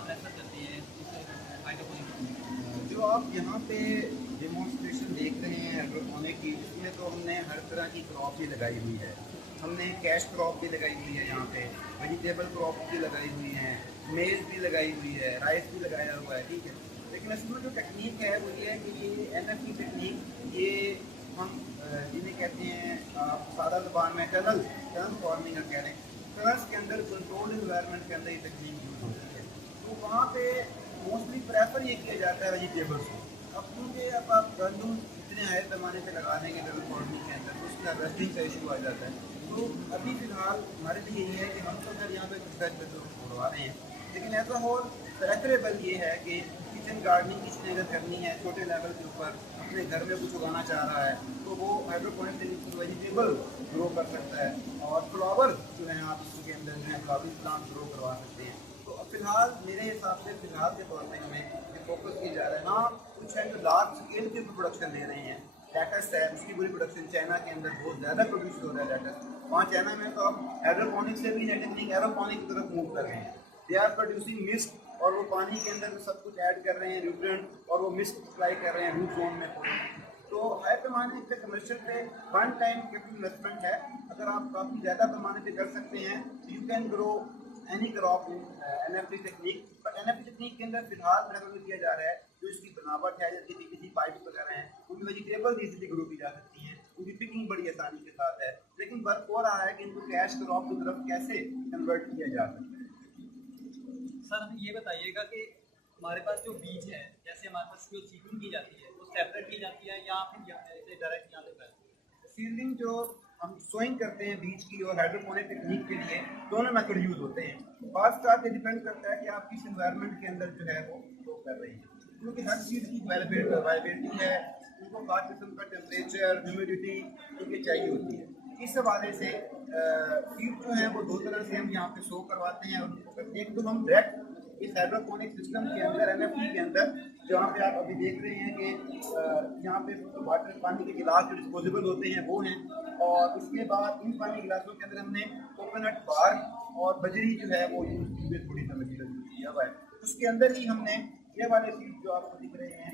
आप रेफर करते हैं उस हाइड्रोपोनिक? जो आप यहाँ पे डेमोन्स्ट्रेशन देख रहे हैं हाइड्रोपोनिक की, इसमें तो हमने हर तरह की क्रॉप भी लगाई हुई है। हमने कैश क्रॉप भी लगाई हुई है, यहाँ पे वेजिटेबल क्रॉप भी लगाई हुई है, मेज़ भी लगाई हुई है, राइस भी लगाया हुआ है, ठीक है। लेकिन इसमें जो टेक्निक है वो ये है कि ये एनएफटी टेक्निक, ये हम जिन्हें कहते हैं सादा ज़बान में टनल फार्मिंग कह रहे हैं। टनल्स के अंदर कंट्रोल्ड इन्वायरमेंट के अंदर ये टेक्निक यूज़ होती है। तो वहाँ पे मोस्टली प्रेफर ये किया जाता है वेजिटेबल्स को। अब क्योंकि अब आप गंदम इतने हाई पैमाने पे लगा देंगे टनल फार्मिंग के अंदर, तो उसमें हार्वेस्टिंग का इशू आ जाता है। तो अभी फ़िलहाल हमारे लिए यही है कि हम तो सर यहाँ पे रिसर्च करवा रहे हैं, लेकिन एज अ होल प्रेफरेबल ये है कि किचन गार्डनिंग किसी ने अगर करनी है छोटे लेवल के ऊपर, अपने घर में कुछ उगाना चाह रहा है, तो वो हाइड्रोपोनिक से वेजिटेबल ग्रो कर सकता है। और फ्लावर जो है आप इसके अंदर जो है फ्लावरिंग प्लांट ग्रो करवा सकते हैं। तो अब फिलहाल मेरे हिसाब से फिलहाल के तौर पर हमें फोकस किया जा रहा है। हाँ, कुछ है जो लार्ज स्केल के ऊपर प्रोडक्शन ले रहे हैं। लेटस है, उसकी पूरी प्रोडक्शन चाइना के अंदर बहुत ज़्यादा प्रोड्यूस हो रहा है लेटस। वहाँ चाइना में तो अब हाइड्रोपोनिक से भी टेक्निक एरोपोनिक की तरफ मूव कर रहे हैं। दे आर प्रोड्यूसिंग मिस्ट, और वो पानी के अंदर सब कुछ ऐड कर रहे हैं न्यूट्रिएंट, और वो मिस्ट सप्लाई कर रहे हैं रूट जोन में पूरे। तो हाई पैमाने पे कमर्शियल पे वन टाइम कैपिटल इन्वेस्टमेंट है। अगर आप काफ़ी ज़्यादा पैमाने पे कर सकते हैं, you can grow any crop in NFT technique. But NFT technique के अंदर फिलहाल प्रेफर किया जा रहा है जो इसकी बनावट है, जैसे पीवीसी पाइप वगैरह हैं, उनकी वेजिटेबल इजीली ग्रो की जा सकती हैं, उनकी पिकिंग बड़ी आसानी के साथ है। लेकिन वर्क हो रहा है कि इनको कैश क्रॉप की तरफ कैसे कन्वर्ट किया जा सकता है। सर हमें ये बताइएगा कि हमारे पास जो बीज है, जैसे हमारे पास जो सीडिंग की जाती है वो सेपरेट की जाती है या फिर ऐसे डायरेक्ट यहाँ से? सीडलिंग जो हम सोइंग करते हैं बीज की और हाइड्रोपोनिक टेक्निक के लिए दोनों मेथड यूज होते हैं। बात स्टार्ट पे डिपेंड करता है कि आप किस एनवायरनमेंट के अंदर जो है वो ग्रो कर रही है, क्योंकि हर चीज़ की वायबिलिटी है, उनको खास किस्म का टेम्परेचर ह्यूमिडिटी क्योंकि चाहिए होती है। इस हवाले से सीड जो है वो दो तरह से हम यहाँ पे शो करवाते हैं। और उनको एक तो हम डायरेक्ट इस हाइड्रोपोनिक सिस्टम के अंदर एनएफटी के अंदर जहाँ पे आप अभी देख रहे हैं कि यहाँ पे वाटर पानी के गिलास जो डिस्पोजेबल होते हैं वो हैं, और इसके बाद इन पानी गिलासों के अंदर हमने कोकोनट बार्क और बजरी जो है वो यूज थोड़ी सा मटीरियल किया हुआ है। उसके अंदर ही हमने ये वाले सीड जो आपको दिख रहे हैं,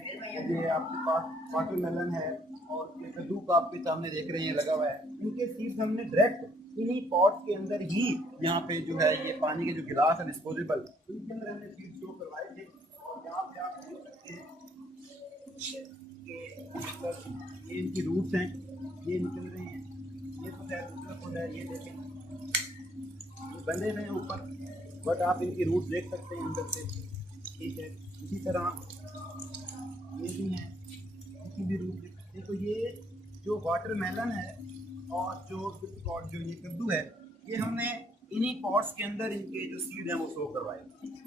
ये आपके पास वाटरमेलन है और ये कद्दू का आपके सामने देख रहे हैं लगा हुआ है, इनके सीड्स हमने डायरेक्ट इन्हीं पॉट्स के अंदर ही यहाँ पे जो है ये पानी के जो गिलास है डिस्पोजेबल, उनके अंदर हमने सीड शो करवाए थे। और यहाँ पे आप देख सकते हैं कि ये इनकी रूट्स हैं, ये निकल रहे हैं, ये तो है दूसरा फुट है, ये देखें ये बंधे हुए हैं ऊपर, बट आप इनकी रूट देख सकते हैं अंदर से, ठीक है। इसी तरह ये भी हैं, इनकी भी रूट देख सकते हैं। तो ये जो वाटरमेलन है और जो ये कद्दू है, ये हमने इन्हीं पॉट्स के अंदर इनके जो सीड हैं वो शो करवाए।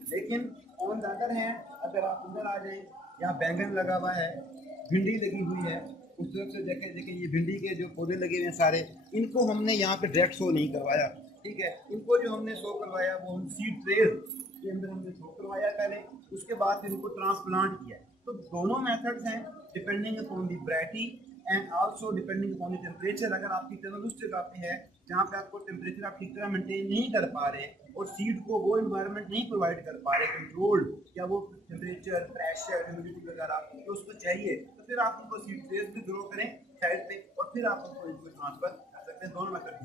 लेकिन ऑन द अदर है, अगर आप अंदर आ जाएं, यहाँ बैंगन लगा हुआ है, भिंडी लगी हुई है, उस तरफ से देखें ये भिंडी के जो पौधे लगे हुए हैं सारे, इनको हमने यहाँ पे डायरेक्ट शो नहीं करवाया, ठीक है। इनको जो हमने शो करवाया वो हम सीड ट्रेल के अंदर हमने शो करवाया पहले, उसके बाद फिर इनको ट्रांसप्लांट किया। तो दोनों मेथड्स हैं depending upon the variety and also depending upon the temperature. अगर आपकी टनल उस जगह पे है जहाँ पे आपको टेम्परेचर आप ठीक तरह मेंटेन नहीं कर पा रहे और सीड को वो इन्वायरमेंट नहीं प्रोवाइड कर पा रहे कंट्रोल्ड, या वो टेम्परेचर प्रेशर ह्यूमिडिटी वगैरह तो उसको चाहिए, तो फिर आप उनको सीड ट्रेस में ग्रो करें साइड पे, और फिर आप उनको इनको ट्रांसफर कर सकते हैं। दोनों मेथड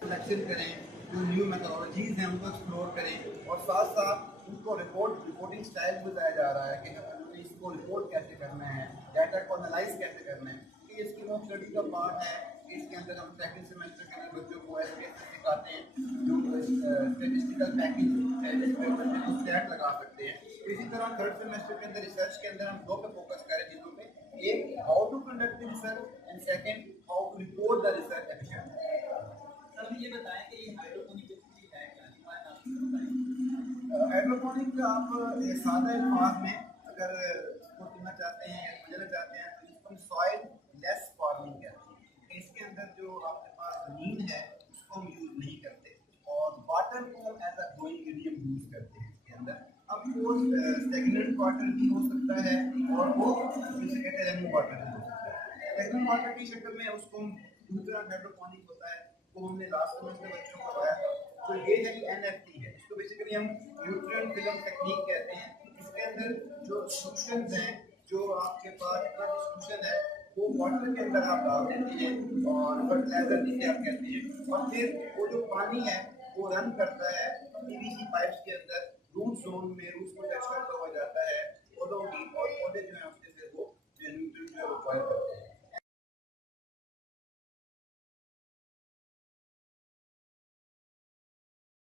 सिलेक्शन करें, जो न्यू मेथोडोलॉजीज हैं उनको एक्सप्लोर करें, और साथ साथ उनको रिपोर्टिंग स्टाइल बताया जा रहा है कि हमें इसको रिपोर्ट कैसे करना है, डाटा को एनालाइज कैसे करना है। कि इसकी होम स्टडी का पार्ट है कि इसके अंदर हम सेकंड सेमेस्टर के अंदर बच्चों को एसपीएसएस सिखाते हैं, जो स्टैटिस्टिकल पैकेज है जिसमें बच्चे को स्टैट लगा सकते हैं। इसी तरह थर्ड सेमेस्टर के अंदर रिसर्च के अंदर हम दो पे फोकस करें चीज़ों पे, एक how to conduct the research and second how to report the research efficiently. Sir ये बताएं कि ये हाइड्रोपोनिक बेसिकली है क्या? हाइड्रोपोनिक आप सादा अल्फाज में अगर इसको सुनना चाहते हैं या समझना चाहते हैं तो इसको सॉइल लेस फार्मिंग कहते हैं। इसके अंदर जो आपके पास ज़मीन है उसको हम यूज़ नहीं करते, और वाटर को हम as a growing medium use करते हैं इसके अंदर। अब वो स्टेगनेंट वाटर भी हो सकता है और वो जिसे कहते हैं रेन वाटर भी हो सकता है। रेन वाटर की शक्ल में उसको हम दूसरा हाइड्रोपोनिक होता है, वो हमने लास्ट सेमेस्टर बच्चों को पढ़ाया था। तो ये है NFT है, इसको बेसिकली हम न्यूट्रॉन फिल्म टेक्निक कहते हैं। इसके अंदर जो सॉल्यूशंस हैं, जो आपके पास का सॉल्यूशन है वो वाटर के अंदर आप डाल देते हैं और फर्टिलाइजर जिसे आप कहते हैं, और फिर वो जो पानी है वो रन करता है पीवीसी पाइप्स के अंदर, रूट जोन में रूट्स को टच करता हुआ जाता है पौधों की, और पौधे जो है उसके